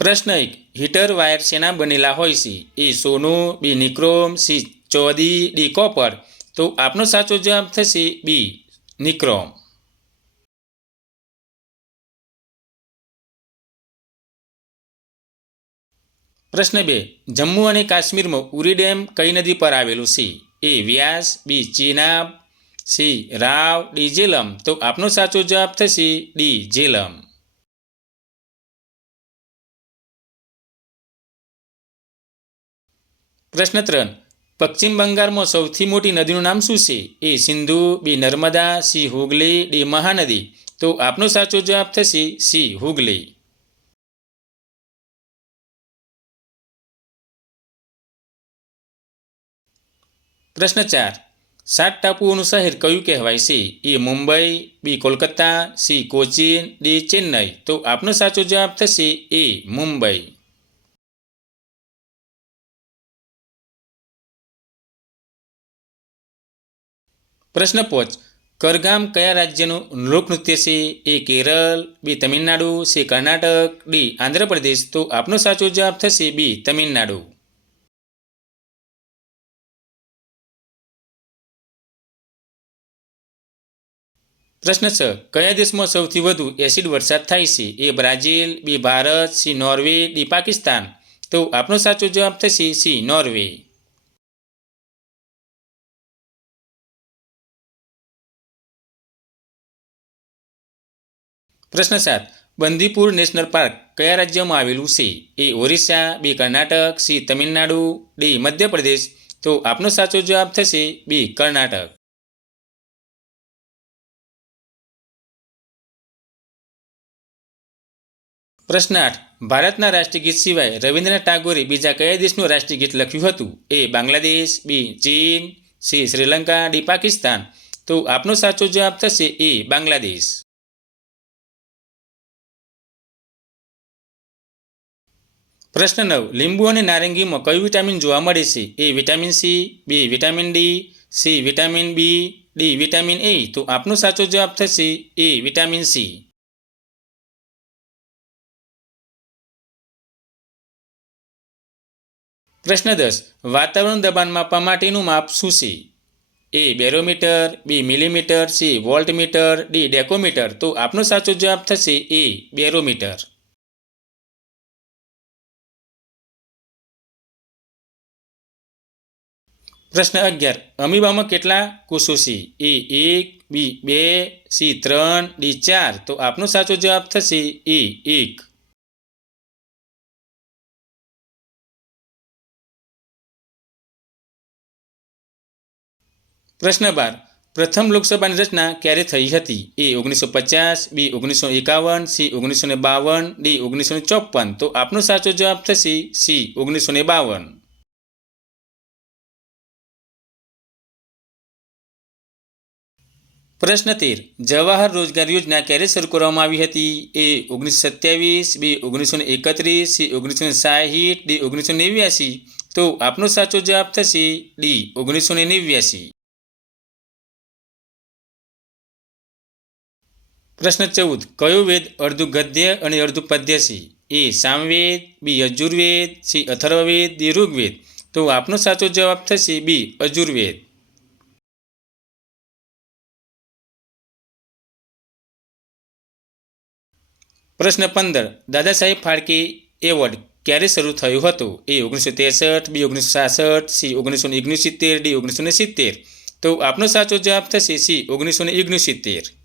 પ્રશ્ન 1. Heater wire શેના બનેલા હોય છે? એ સોનું, બી નિક્રોમ, સી ચોદી, ડી કોપર. તો આપનો સાચો જવાબ થશે બી નિક્રોમ. પ્રશ્ન 2. જમ્મુ અને કાશ્મીરમાં ઉરી ડેમ કઈ નદી પર આવેલું છે? એ વ્યાસ, બી ચેનાબ, સી રાવ, ડી જેલમ. તો આપનો સાચો જવાબ થશે ડી જેલમ. પ્રશ્ન 3. પશ્ચિમ બંગાળમાં સૌથી મોટી નદીનું નામ શું છે? એ સિંધુ, બી નર્મદા, સી હુગલી, ડી મહાનદી. તો આપનો સાચો જવાબ થશે સી હુગલી. પ્રશ્ન 4. 7 ટાપુઓનું શહેર કયું કહેવાય છે? એ મુંબઈ, બી કોલકાતા, સી કોચીન, ડી ચેન્નઈ. તો આપનો સાચો જવાબ થશે એ મુંબઈ. પ્રશ્ન 5. કરગામ કયા રાજ્યનું લોકનૃત્ય છે? એ કેરળ, બી તમિલનાડુ, સી કર્ણાટક, ડી આંધ્રપ્રદેશ. તો આપનો સાચો જવાબ થશે બી તમિલનાડુ. પ્રશ્ન 6. કયા દેશમાં સૌથી વધુ એસિડ વરસાદ થાય છે? A Brazil, B Bharat, C Norway, D Pakistan. તો આપનો સાચો જવાબ થશે સી નોર્વે. પ્રશ્ન 7. બંદીપુર નેશનલ પાર્ક કયા રાજ્યમાં આવેલું છે? એ ઓરિસ્સા, બી કર્ણાટક, સી તમિલનાડુ, ડી મધ્યપ્રદેશ. તો આપનો સાચો જવાબ થશે બી કર્ણાટક. પ્રશ્ન 8. ભારતના રાષ્ટ્રીય ગીત સિવાય રવિન્દ્રનાથ ટાગોરે બીજા કયા દેશનું રાષ્ટ્રીય ગીત લખ્યું હતું? એ બાંગ્લાદેશ, બી ચીન, સી શ્રીલંકા, ડી પાકિસ્તાન. તો આપનો સાચો જવાબ થશે એ બાંગ્લાદેશ. પ્રશ્ન 9. લીંબુ અને નારંગીમાં કયું વિટામિન જોવા મળે છે? A vitamin C, B vitamin D, C vitamin B, D vitamin A. તો આપનો સાચો જવાબ થશે એ વિટામિન સી. પ્રશ્ન 10. વાતાવરણ દબાણ માપવા માટેનું માપ શું છે? એ બેરોમીટર, બી મિલીમીટર, સી વોલ્ટમીટર, ડી ડેકોમીટર. તો આપનો સાચો જવાબ થશે એ બેરોમીટર. પ્રશ્ન 11. અમીબામાં કેટલા કોષો છે? એ 1, બી 2, સી 3, ડી 4. તો આપનો સાચો જવાબ થશે એ 1. પ્રશ્ન 12. પ્રથમ લોકસભાની રચના ક્યારે થઈ હતી? એ 1950, બી 1951, સી 1952, ડી 1954. તો આપનો સાચો જવાબ થશે સી 1952. પ્રશ્ન 13. જવાહર રોજગાર યોજના ક્યારે શરૂ કરવામાં આવી હતી? એ 1927, બી 1931, સી 1960, ડી 1989. તો આપનો સાચો જવાબ થશે ડી 1989. પ્રશ્ન 14. કયો વેદ અડધું ગદ્ય અને અડધું પદ્ય છે? એ સામવેદ, બી યજુર્વેદ, સી અથર્વવેદ, ડી ઋગ્વેદ. તો આપનો સાચો જવાબ થશે બી યજુર્વેદ. પ્રશ્ન 15. દાદા સાહેબ ફાળકે એવોર્ડ ક્યારે શરૂ થયો હતો? એ 1963, બી 1966, સી 1969, ડી 1970. તો આપનો સાચો જવાબ થશે સી 1969.